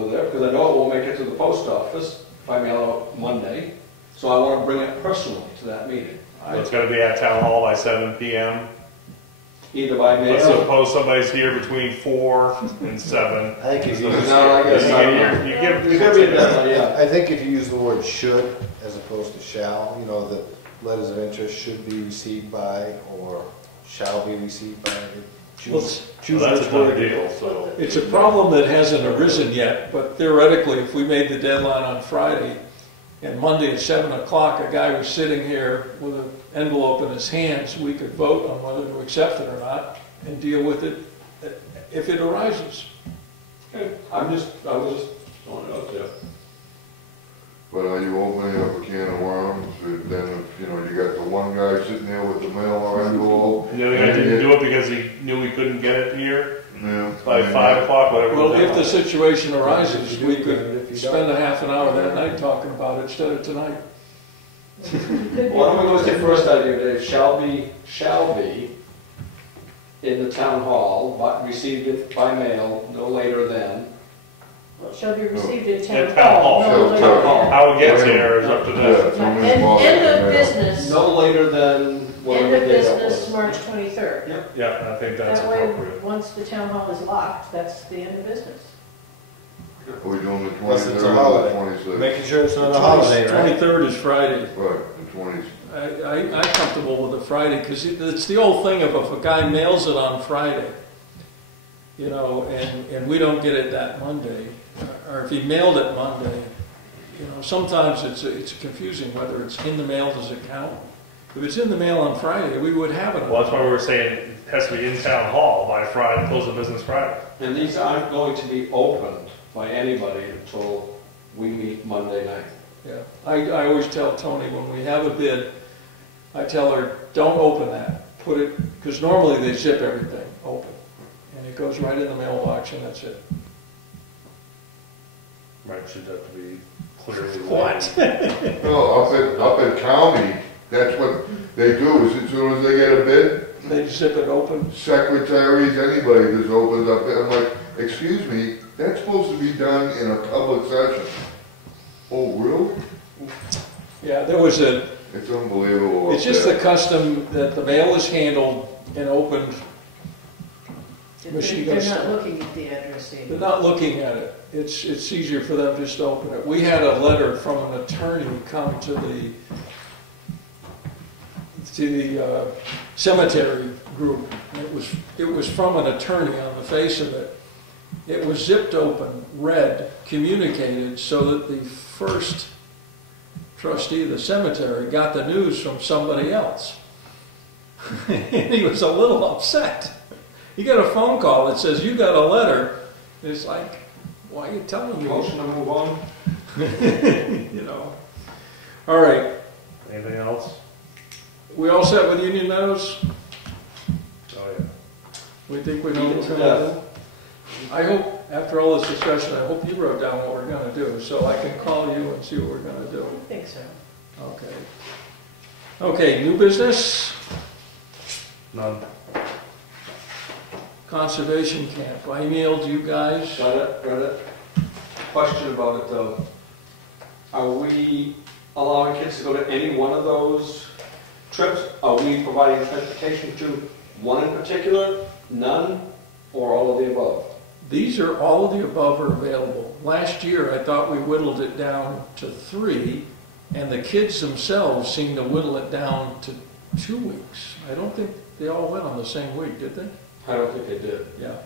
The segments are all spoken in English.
over there, because I know it won't make it to the post office if I mail it out Monday. So I want to bring it personally to that meeting. So it's got to be at Town Hall by 7 p.m. Either by mail. Let's suppose somebody's here between 4 and 7. I think if you use, No, I guess you give There's gonna be a deadline, yeah. I think if you use the word should as opposed to shall, you know, that letters of interest should be received by or shall be received by. Choose that's which a done word. deal. So It's a problem that hasn't arisen yet, but theoretically, if we made the deadline on Friday, and Monday at 7 o'clock, a guy was sitting here with an envelope in his hands, we could vote on whether to accept it or not, and deal with it if it arises. Okay. I was just throwing it out there. But are you opening up a can of worms? Then, if, you know, you got the one guy sitting there with the mail or envelope. the other guy didn't do it because he knew he couldn't get it here Yeah. by 5 o'clock, whatever. Well, it if the was. situation arises, we could spend a half an hour that night talking about it instead of tonight. Why don't we go with your first idea, Dave? Shall be in the town hall, but received it by mail no later than. Well, shall be received in At town Town hall. Hall. no later Town than- hall. How it gets here is up to them. Yeah, End of business, No later than whatever end of day that business, was. March 23rd. Yeah, I think that's That way, appropriate. once the town hall is locked, that's the end of business. Are we doing the Unless it's 23rd a or the holiday. 26th? Making sure it's not a holiday, right? 23rd is Friday. Right, the 20th. I'm comfortable with the Friday, because it's the old thing of if a guy mails it on Friday, you know, and we don't get it that Monday, or if he mailed it Monday, you know, sometimes it's confusing whether it's in the mail, does it count? If it's in the mail on Friday, we would have it. Well, that's why we were saying it has to be in Town Hall by Friday, close of business Friday. And these aren't going to be opened by anybody until we meet Monday night. Yeah, I always tell Tony when we have a bid, I tell her, don't open that, put it, because normally they zip everything open, and it goes right in the mailbox and that's it. Right, should have to be clearly. What? No, up at county, that's what they do, is as soon as they get a bid, They zip it open. secretaries, anybody just opens up, I'm like, excuse me, that's supposed to be done in a public session. Oh, really? Yeah, there was It's unbelievable. it's just the custom that the mail is handled and opened. Machine They're goes- not looking at the address They're either. not looking at it. It's easier for them just to open it. We had a letter from an attorney come to the cemetery group. It was from an attorney on the face of it. It was zipped open, read, communicated, so that the first trustee of the cemetery got the news from somebody else. And he was a little upset. He got a phone call that says, you got a letter. It's like, why are you telling me? Motion to move on? You know. All right. Anything else? We all set with Union Meadows? Oh, yeah. We think we know what we're going to do? I hope, after all this discussion, I hope you wrote down what we're going to do, so I can call you and see what we're going to do. I think so. Okay. Okay, new business? None. Conservation camp. I emailed you guys. Got it. Question about it though. Are we allowing kids to go to any one of those trips? Are we providing transportation to one in particular, none, or all of the above? These are, all of the above are available. Last year, I thought we whittled it down to 3, and the kids themselves seemed to whittle it down to 2 weeks. I don't think they all went on the same week, did they? I don't think they did. Yeah.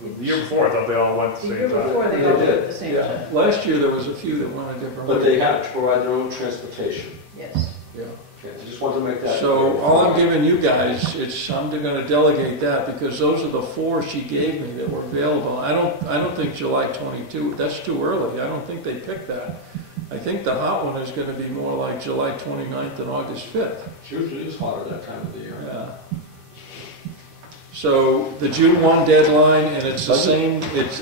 The year before, I thought they all went at the The same year time. before, they They all went did. at the same Yeah. time. Last year, there was a few that went a different way. But they had to provide their own transportation. Yes. Yeah. Okay, I just wanted to make that So clear. all I'm giving you guys, I'm going to delegate that because those are the 4 she gave me that were available. I don't think July 22, that's too early. I don't think they picked that. I think the hot one is going to be more like July 29th and August 5th. It usually is hotter that time of the year. Yeah. So the June 1 deadline, and it's the same, it's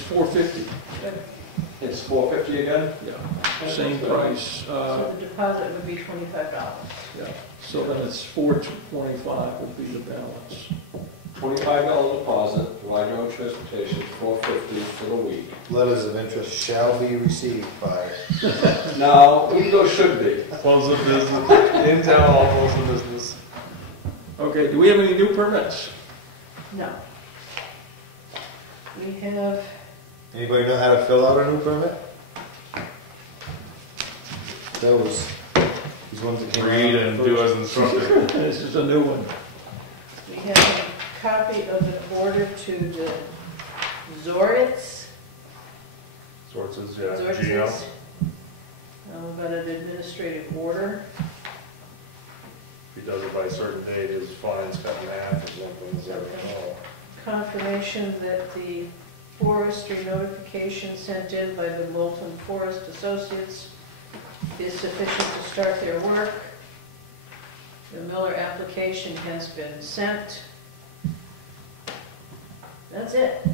450. It's $450 again? Yeah, same price. So the deposit would be $25. Yeah. So then it's 425 would be the balance. $25 deposit, provide your own transportation, $450 for the week. letters of interest shall be received by, Now, we go should be. Close of business, in town hall, close of business. Okay, do we have any new permits? No. We have, anybody know how to fill out a new permit? That was, these ones that came out. Read and do as instructed. This is a new one. we have a copy of an order to the Zoritz. Sources, yeah, Zoritz. Geo. About an administrative order. If he does it by a certain date, his fine's cut in half or something, is that all? Confirmation that the forestry notification sent in by the Moulton Forest Associates is sufficient to start their work. The Miller application has been sent. That's it.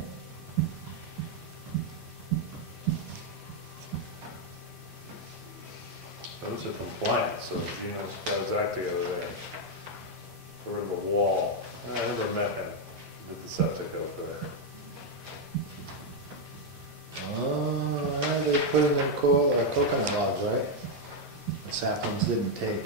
Those are compliant, so Gino's got his act together there. We're in the wall. I never met him with the septic out there. Oh, yeah, they put in the coconut logs, right? The saplings didn't take.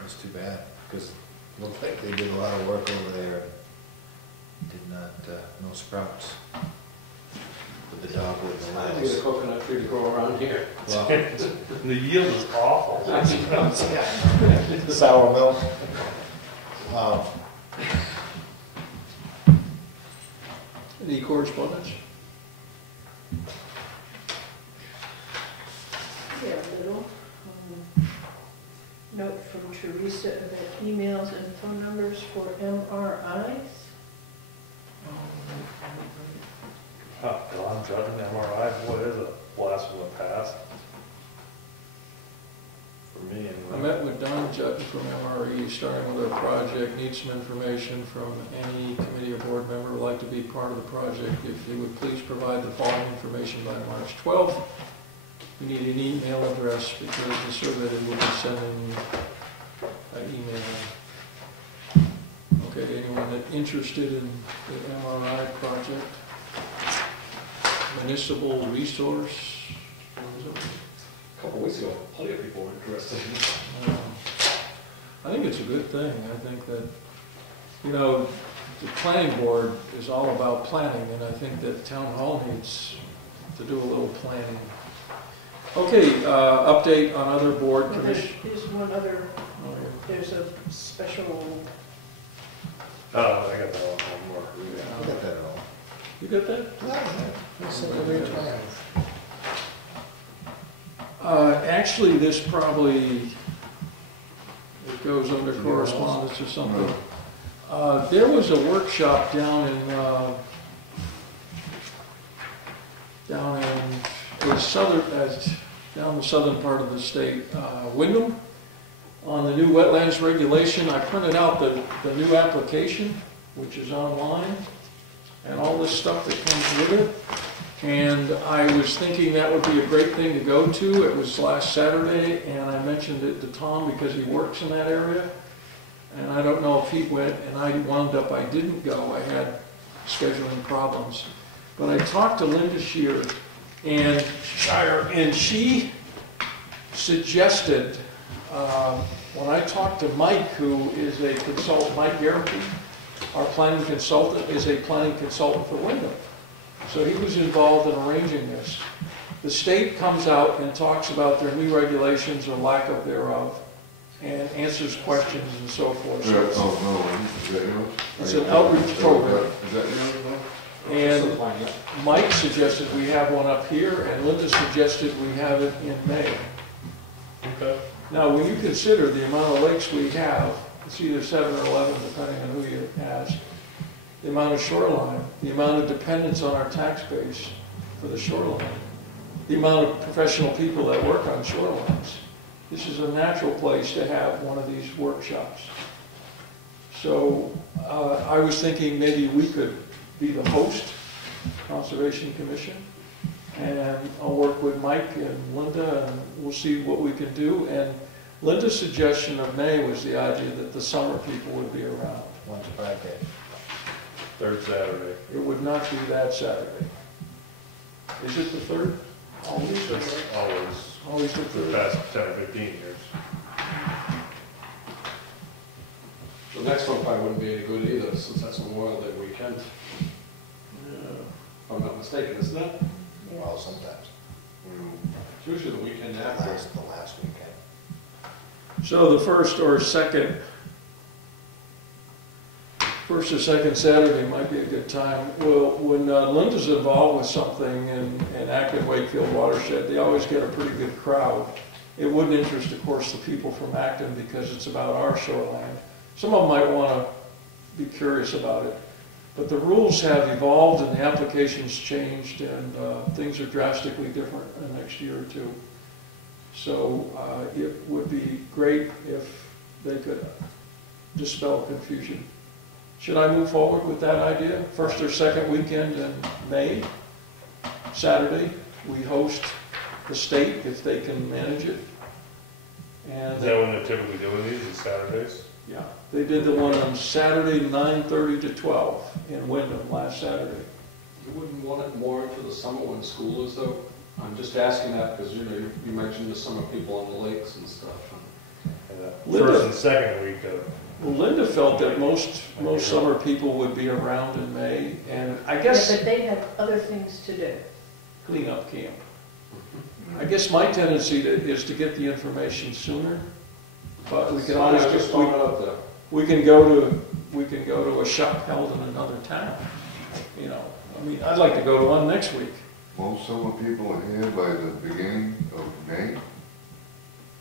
That's too bad, because it looked like they did a lot of work over there. Did not, no sprouts. With the dogwood and the I think a lilacs. coconut tree to grow around here. Well, The yield is awful. sour milk. Any correspondence? Yeah, a little. Note from Teresa about emails and phone numbers for MRIs. Oh, God, judging MRI, what is a blast from the past? For me, I anyway. met with Don Judge from MRE, starting with our project, need some information from any committee or board member who would like to be part of the project. If you would please provide the following information by March 12th. We need an email address because the surveyor will be sending an email. Okay, anyone that interested in the MRI project? Municipal resource? What is it? A couple weeks ago, plenty of people were interested. I think it's a good thing. I think that, you know, the planning board is all about planning, and I think that town hall needs to do a little planning. Okay, update on other board Well, commission. There's one other, Oh, there's a special, Oh, I got that one more. I got that all. You got that? That's a great plan. Actually, this probably, it goes under correspondence or something. There was a workshop down in the down the southern part of the state, Wyndham, on the new wetlands regulation. I printed out the new application, which is online, and all this stuff that comes with it. And I was thinking that would be a great thing to go to. It was last Saturday, and I mentioned it to Tom because he works in that area. And I don't know if he went, and I wound up, I didn't go. I had scheduling problems. But I talked to Linda Shire, and she suggested, when I talked to Mike, who is a consultant, Mike Garrity, our planning consultant, is a planning consultant for Wyndham. So he was involved in arranging this. The state comes out and talks about their new regulations or lack of thereof, and answers questions and so forth. So it's- Oh, no, is that yours? It's an outreach program. Is that yours, no? And Mike suggested we have one up here, and Linda suggested we have it in May. Okay. Now, when you consider the amount of lakes we have, it's either 7 or 11, depending on who you ask, the amount of shoreline, the amount of dependence on our tax base for the shoreline, the amount of professional people that work on shorelines. This is a natural place to have one of these workshops. So I was thinking maybe we could be the host, Conservation Commission, and I'll work with Mike and Linda, and we'll see what we can do. And Linda's suggestion of May was the idea that the summer people would be around. 1 to 5 days. Third Saturday. It would not be that Saturday. Is it the third? Always, It's always, always the for the third. past 10 or 15 years. The next one probably wouldn't be any good either, since that's Memorial Day weekend, Yeah. if I'm not mistaken, isn't it? Well, sometimes. It's usually the weekend The after. last weekend. So the first or second Saturday might be a good time. Well, when Linda's involved with something in Acton Wakefield watershed, they always get a pretty good crowd. It wouldn't interest, of course, the people from Acton because it's about our shoreline. Some of them might want to be curious about it. But the rules have evolved and the applications changed and things are drastically different in the next year or two. So it would be great if they could dispel confusion. Should I move forward with that idea? First or second weekend in May, Saturday, we host the state if they can manage it. And Is that when they're typically doing these, is Saturdays? yeah, they did the one on Saturday, 9:30 to 12 in Wyndham last Saturday. You wouldn't want it more into the summer when school is though? I'm just asking that because, you know, you mentioned the summer people on the lakes and stuff. Linda- First and second week of, Well, Linda felt that most summer people would be around in May, and I Yeah, guess but they have other things to do. cleanup camp. I guess my tendency is to get the information sooner, but we can always, just throwing it out there. we can go to a shop held in another town, you know. I mean, I'd like to go to one next week. Most summer people are here by the beginning of May.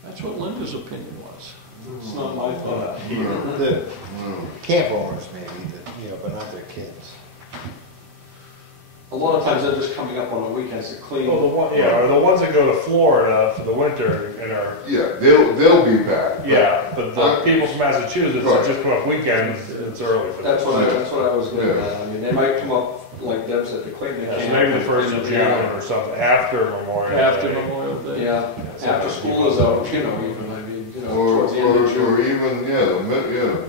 That's what Linda's opinion was. It's not my thought. The No. camp owners maybe, but not their kids. A lot of times they're just coming up on the weekends to clean. well, or the ones that go to Florida for the winter and are, Yeah, they'll be back. yeah, but the people from Massachusetts Right. that just come up weekends, it's early for them. That's what I was getting at. I mean, they might come up, like Deb said, to clean the Yeah, camp. so maybe the first of June Yeah. or something, after Memorial Day. After Memorial Day. Yeah, after school is out, you know, even, I mean, you know, Or towards the end of June. even,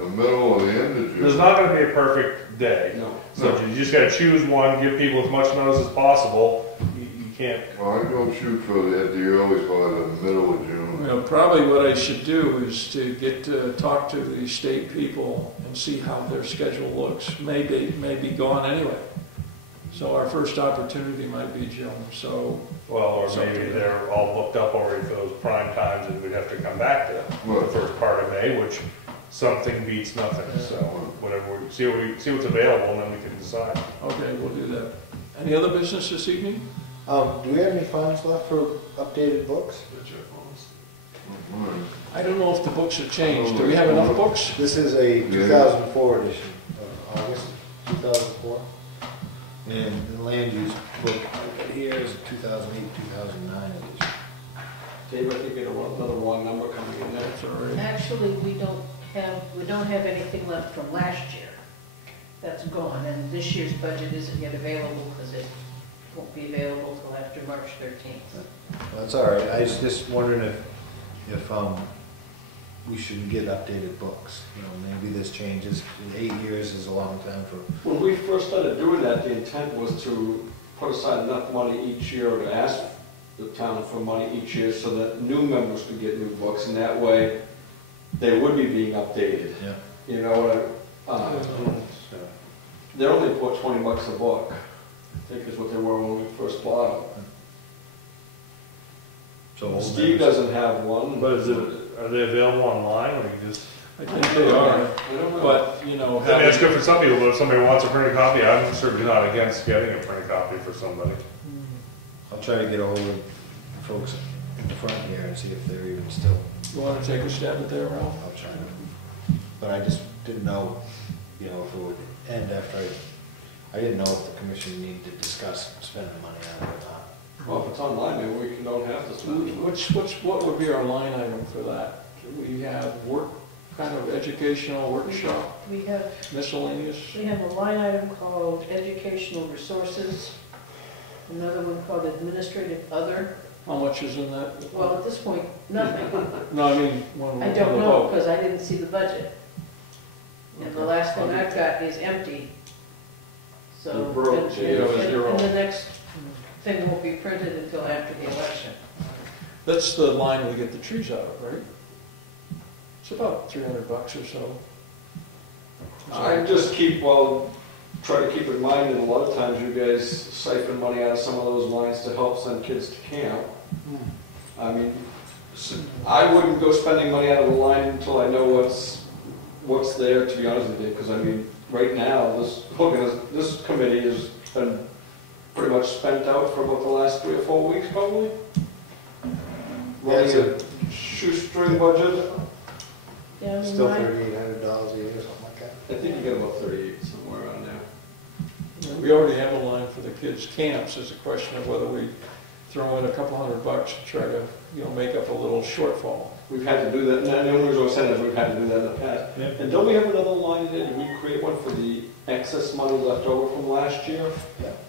the middle or the end of June. There's not gonna be a perfect day. No. So you just gotta choose one, give people as much notice as possible. You can't, Well, I don't shoot for at the early part of the middle of June. Well, probably what I should do is to get to talk to the state people and see how their schedule looks. May be gone anyway. So our first opportunity might be June, so, well, or maybe they're all booked up already for those prime times and we'd have to come back to the Right. first part of May, which something beats nothing. So whatever, see what's available and then we can decide. okay, we'll do that. Any other business this evening? Do we have any funds left for updated books? Right. I don't know if the books have changed. Do we have enough books? This is a 2004 edition, August 2004. And the land use book here is a 2008, 2009 edition. Dave, I think you had another wrong number coming in there. That's all right. Actually, we don't have anything left from last year. That's gone, and this year's budget isn't yet available because it won't be available till after March 13th. Well, that's all right. I was just wondering if we should get updated books. You know, maybe this changes. 8 years is a long time for. When we first started doing that, the intent was to put aside enough money each year to ask the town for money each year so that new members could get new books, and that way they would be being updated. Yeah. You know, they're only about $20 a book, I think is what they were when we first bought them. So old Steve members- doesn't have one. But are they available online or you just? I think they are, I don't know. but, you know, I mean, it's good for some people, but if somebody wants a printed copy, I'm certainly not against getting a printed copy for somebody. I'll try to get a hold of the folks in the front here and see if they're even still. You want to take a stab at that, Ralph? I'll try to. But I just didn't know, if it would end after I didn't know if the commission needed to discuss spending money on it or not. Well, if it's online, maybe we don't have to spend it. What would be our line item for that? We have kind of educational workshop, We have miscellaneous? a line item called Educational Resources, another one called Administrative Other. How much is in that? Well, at this point, nothing. No, I mean, when I on don't the know, vote. because I didn't see the budget. And the last thing I've got is empty. So, The broke, and- you know, and- zero. and the next thing won't be printed until after the election. That's the line we get the trees out of, right? It's about $300 or so. I just try to keep in mind that a lot of times you guys siphon money out of some of those lines to help send kids to camp. I mean, I wouldn't go spending money out of the line until I know what's there, to be honest with you, because I mean, right now, this committee has been pretty much spent out for about the last 3 or 4 weeks, probably. Running a shoestring budget. Yeah, I mean, Still mine- $3,800 a year, something like that. I think you get about 38 somewhere around there. We already have a line for the kids' camps. It's a question of whether we throw in a couple $100 to try to, make up a little shortfall. We've had to do that, and the only reason I said is we've had to do that in the past. Yep. And don't we have another line there? Did we create one for the excess money left over from last year?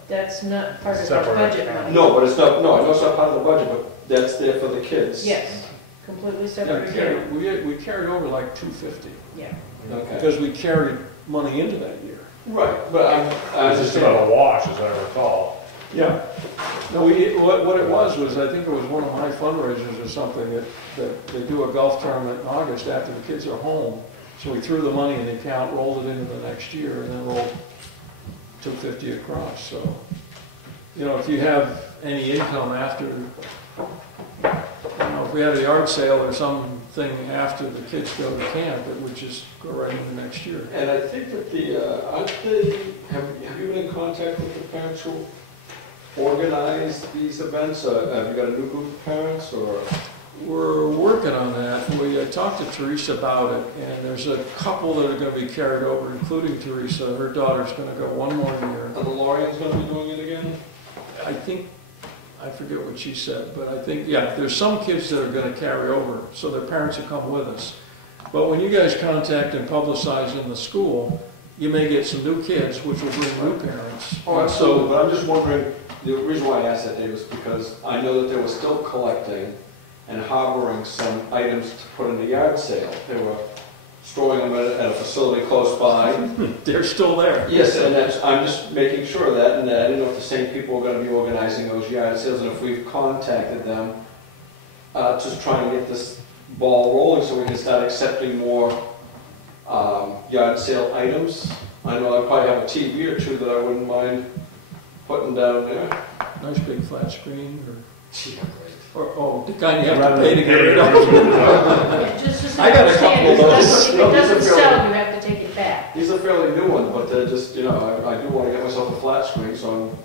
That's not part of the Separate budget account. money. No, but it's not, no, I know it's not part of the budget, but that's there for the kids. Yes, completely Yeah, separate account. we carried over like $250 Yeah. Okay. because we carried money into that year. Right, but I It's just understand. about a wash, as I recall. Yeah. No, what it was I think it was one of my fundraisers or something that they do a golf tournament in August after the kids are home. So we threw the money in the account, rolled it into the next year, and then rolled $250 across. So, if you have any income after, if we had a yard sale or something after the kids go to camp, it would just go right into next year. And I think that have you been in contact with the parents who organize these events? Have you got a new group of parents, or? We're working on that. We talked to Teresa about it, and there's a couple that are going to be carried over, including Teresa. Her daughter's going to go one more year. And the Lorian's gonna be doing it again? I forget what she said, but I think, there's some kids that are going to carry over, so their parents will come with us. But when you guys contact and publicize in the school, you may get some new kids, which will bring new parents. Oh, absolutely, but I'm just wondering, the reason why I asked that, Dave, is because I know that they were still collecting and harboring some items to put in the yard sale. They were storing them at a facility close by. They're still there. Yes, and I'm just making sure of that, and I didn't know if the same people were gonna be organizing those yard sales, and if we've contacted them, to try and get this ball rolling so we can start accepting more, yard sale items. I know I probably have a TV or two that I wouldn't mind putting down there. Nice big flat screen, Gee, the kind you have to pay to get rid of. Yeah, just I got a couple of those. If it doesn't sell, you have to take it back. These are fairly new ones, but they're just, I do want to get myself a flat screen, so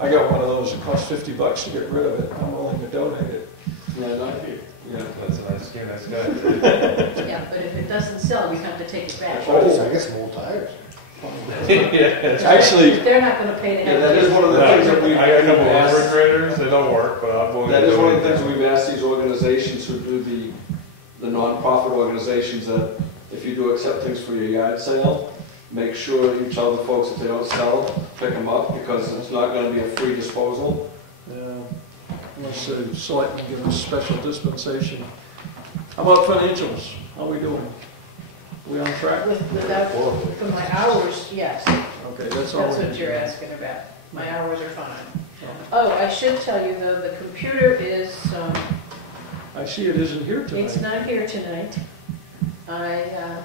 I got one of those. It cost $50 to get rid of it. I'm willing to donate it. yeah. That's a nice game, nice guy. Yeah, but if it doesn't sell, you have to take it back. I guess some old tires. Actually, They're not gonna pay to Yeah, have. that is one of the things that we've I got a couple of asked. refrigerators, they don't work, but I'm willing to. That is one of the donate things them. we've asked these organizations who do the non-profit organizations, that if you do accept things for your yard sale, make sure you tell the folks that they don't sell, pick them up, because it's not gonna be a free disposal. unless the selectmen give us special dispensation. How about financials? How are we doing? We on track? Without, for my hours, yes. Okay, that's all. That's what you're asking about. My hours are fine. Oh, I should tell you though, the computer is, I see it isn't here it's tonight. not here tonight. I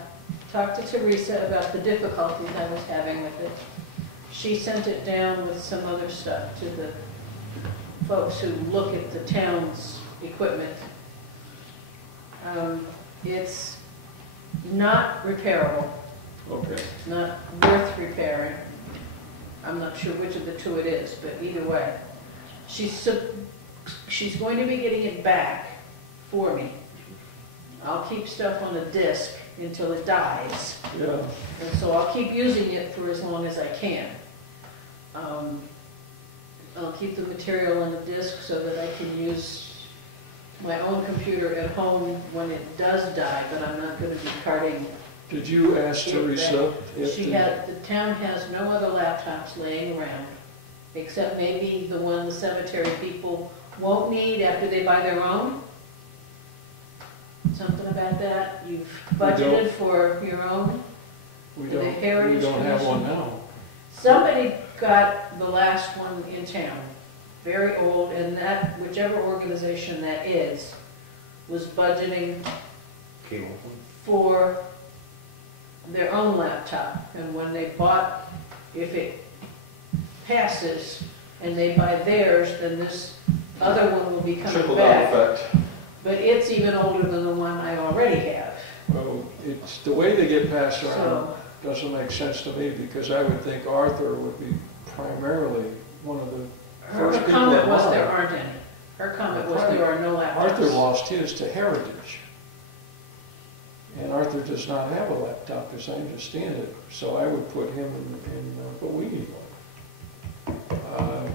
talked to Teresa about the difficulties I was having with it. She sent it down with some other stuff to the folks who look at the town's equipment. It's not repairable, Okay. not worth repairing. I'm not sure which of the two it is, but either way. She's going to be getting it back for me. I'll keep stuff on a disk until it dies, Yeah. and so I'll keep using it for as long as I can. I'll keep the material on the disk so that I can use my own computer at home when it does die, but I'm not going to be carting. Did you ask Teresa if The town has no other laptops laying around, except maybe the one the cemetery people won't need after they buy their own? Something about that? You've budgeted for your own? we the don't Heritage have one Commission? now? Somebody got the last one in town, very old, and that, whichever organization that is, was budgeting Cable. for their own laptop. And when they bought, if it passes and they buy theirs, then this other one will be coming Trickle down back. effect. But it's even older than the one I already have. Well, it's, the way they get passed around So, doesn't make sense to me, because I would think Arthur would be primarily one of the her first people comment in was there line. aren't any. Her comment was there are no laptops. Arthur lost his to Heritage. And Arthur does not have a laptop, as I understand it, so I would put him in but we need one.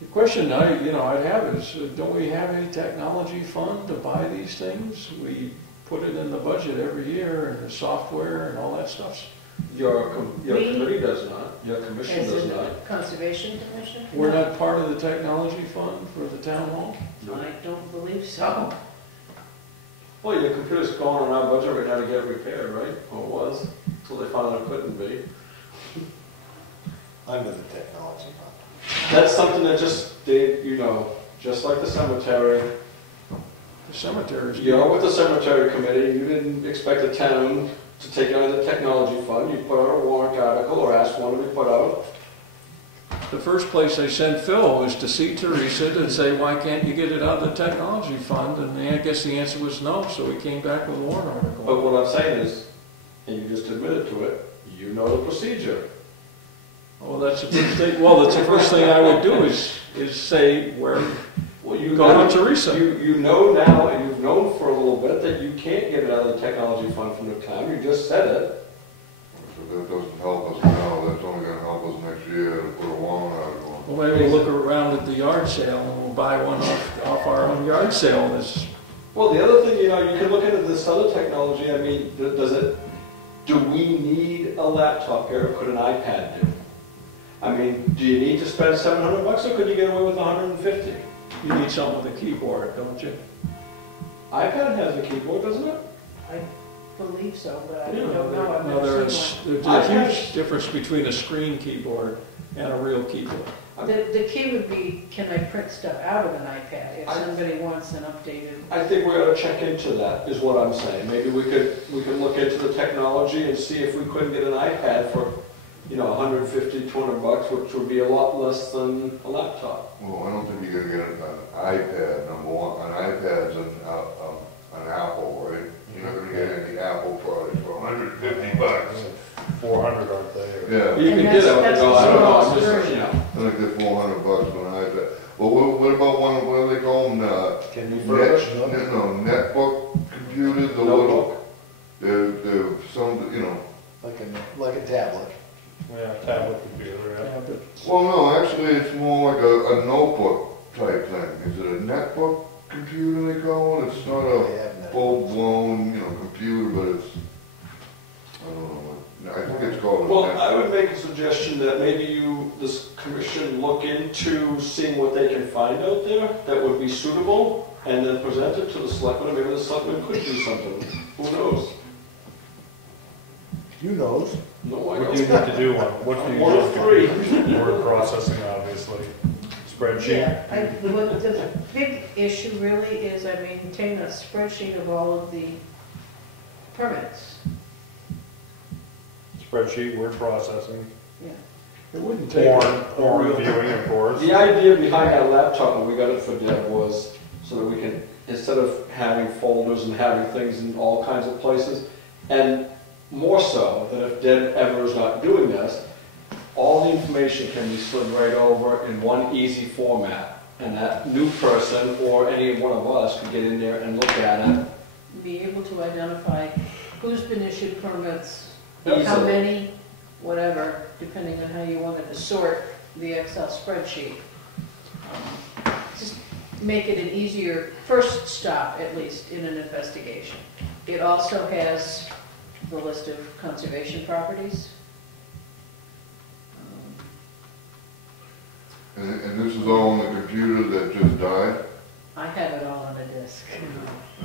The question I'd have is, don't we have any technology fund to buy these things? We put it in the budget every year, and the software and all that stuff. Your We- committee does not, your commission As does in the not. Conservation Commission? We're No, not part of the technology fund for the town hall? I don't believe so. Well, your computer's going on our budget right now to get repaired, right? Or it was, until they found out it couldn't be. Under the technology fund. That's something that just, just like the cemetery. The cemeteries. You're with the cemetery committee, you didn't expect the town to take it out of the technology fund. You put out a warrant article or asked one to be put out. The first place I sent Phil was to see Teresa and say, why can't you get it out of the technology fund? And I guess the answer was no, so we came back with a warrant article. But what I'm saying is, and you just admitted to it, you know the procedure. Well, that's the first thing, that's the first thing I would do is say where, Well, you go know, to Teresa. You know now, and you've known for a little bit, that you can't get it out of the technology fund from the town. You just said it. So that doesn't help us now, that's only gonna help us next year to put a warrant article on. Well, maybe we'll look around at the yard sale and we'll buy one off our own yard sale. Well, the other thing, you can look into this other technology. I mean, do we need a laptop here? Could an iPad do? I mean, do you need to spend $700 or could you get away with 150? You need something with a keyboard, don't you? iPad has a keyboard, doesn't it? I believe so, but I Yeah, don't know. I've No, never there's seen a huge difference between a screen keyboard and a real keyboard. one. The key would be, can I print stuff out of an iPad if somebody wants an updated? I think we ought to check into that, is what I'm saying. Maybe we could look into the technology and see if we couldn't get an iPad for, $150, $200, which would be a lot less than a laptop. Well, I don't think you're gonna get an iPad, number one, an iPad's an Apple, right? You're not gonna get any Apple products for $150. 400 aren't there. Yeah, You And can get it, that's no, the I don't know, I'm smallest just, version. I think they're $400 for an iPad. Well, what about one, what do they call them, Can you furnish them? netbook computers, the little, Notebook. they're some, Like a tablet. Yeah, tablet computer, yeah. Yeah, but well, no, actually, it's more like a notebook type thing. Is it a netbook computer they call it? It's not They a have that. full-blown, computer, but it's, I don't know, I think it's called a Well, netbook. I would make a suggestion that maybe this commission look into seeing what they can find out there that would be suitable, and then present it to the selectmen, and maybe the selectmen could do something. Who knows? You knows. No, I What do don't. you need to do on, what do you One of do? three. Word processing, obviously. Spreadsheet. Yeah, what the big issue really is I maintain a spreadsheet of all of the permits. Spreadsheet, word processing. it wouldn't take Porn viewing, of course. The idea behind that laptop, when we got it for Deb, was so that we can, instead of having folders and having things in all kinds of places, and more so, that if Deb ever is not doing this, all the information can be slid right over in one easy format. And that new person, or any one of us, could get in there and look at it. Be able to identify who's been issued permits, how Easily. many, whatever, depending on how you wanted to sort the Excel spreadsheet. Just make it an easier first stop, at least, in an investigation. It also has the list of conservation properties. And this is all on the computer that just died? I have it all on a disk.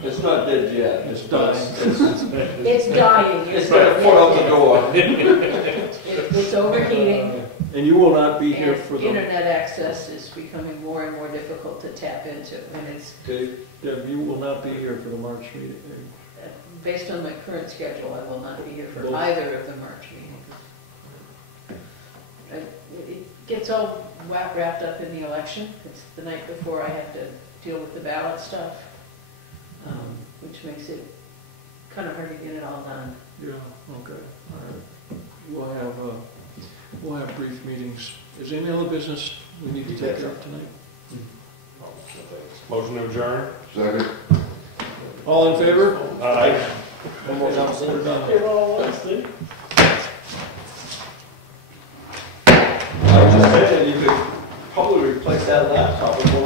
It's not dead yet. It's dying. It's dying. It's got a foot out the door. The it's overheating. And you will not be here And for the, internet access is becoming more and more difficult to tap into, and it's, Deb, you will not be here for the March meeting. based on my current schedule, I will not be here for Both. either of the March meetings. It gets all wrapped up in the election. It's the night before I have to deal with the ballot stuff, which makes it kind of hard to get it all done. Yeah, okay, all right. We'll have brief meetings. Is there any other business we need to take care of tonight? Motion to adjourn? Second. All in favor? Aye. One more time, we're done. I was just saying, you could probably replace that laptop with one